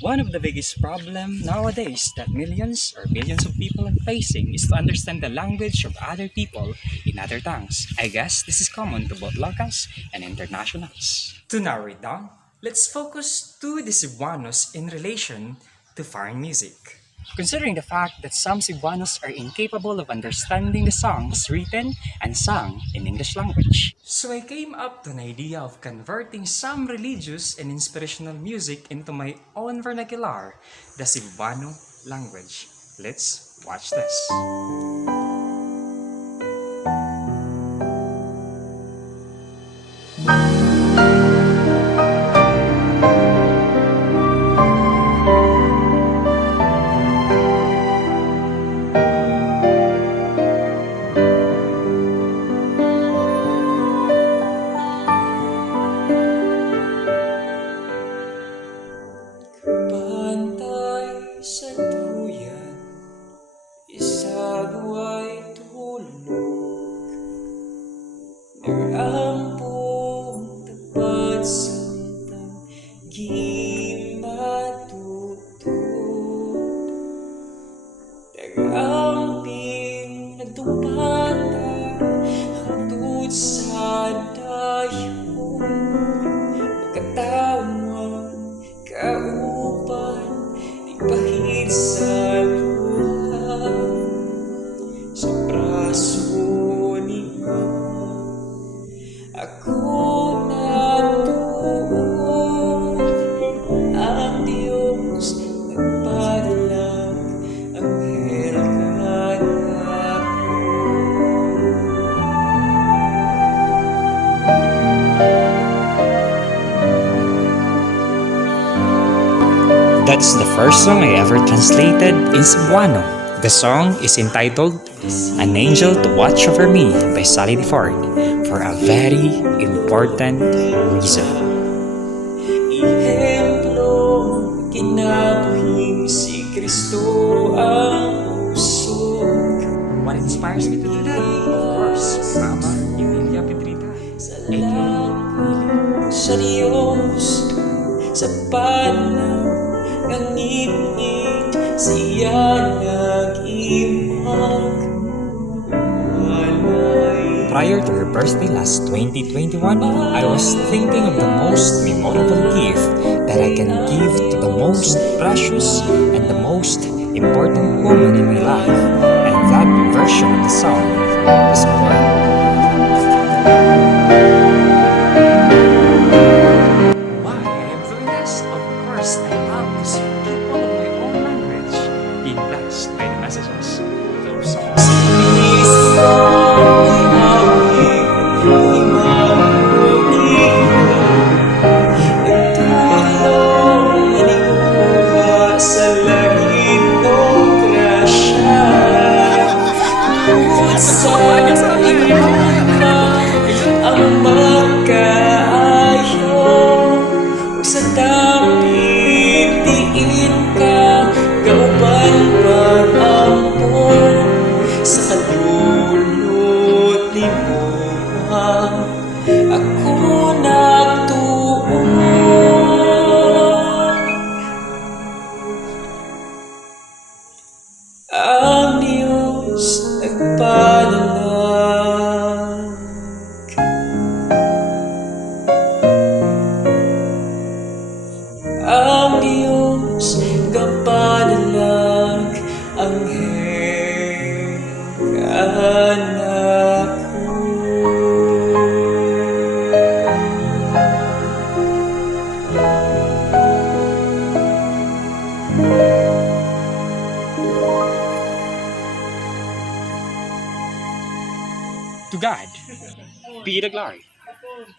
One of the biggest problems nowadays that millions or billions of people are facing is to understand the language of other people in other tongues. I guess this is common to both locals and internationals. To narrow it down, let's focus to the Cebuanos in relation to foreign music. Considering the fact that some Cebuanos are incapable of understanding the songs written and sung in English language. So I came up to an idea of converting some religious and inspirational music into my own vernacular, the Cebuano language. Let's watch this. That's the first song I ever translated in Cebuano. The song is entitled An Angel to Watch Over Me by Sally DeFord for a very important reason. Ihemplo, kinabuhing si Kristo ang usog. What inspires me to do that? Of course, Mama Jun Pedrita. Sa Diyos, sa panaw ng ngit-ngit, siya nag-imag. Prior to her birthday last 2021, I was thinking of the most memorable gift that I can give to the most precious and the most important woman in my life. And that version of the song was born. Why I am doing this? Of course, I love to see people of my own language being blessed by the messages of those songs. Ang Diyos nagpadala'g. Ang Diyos nagpadala'g. Anghel, Kanako. To God be the glory.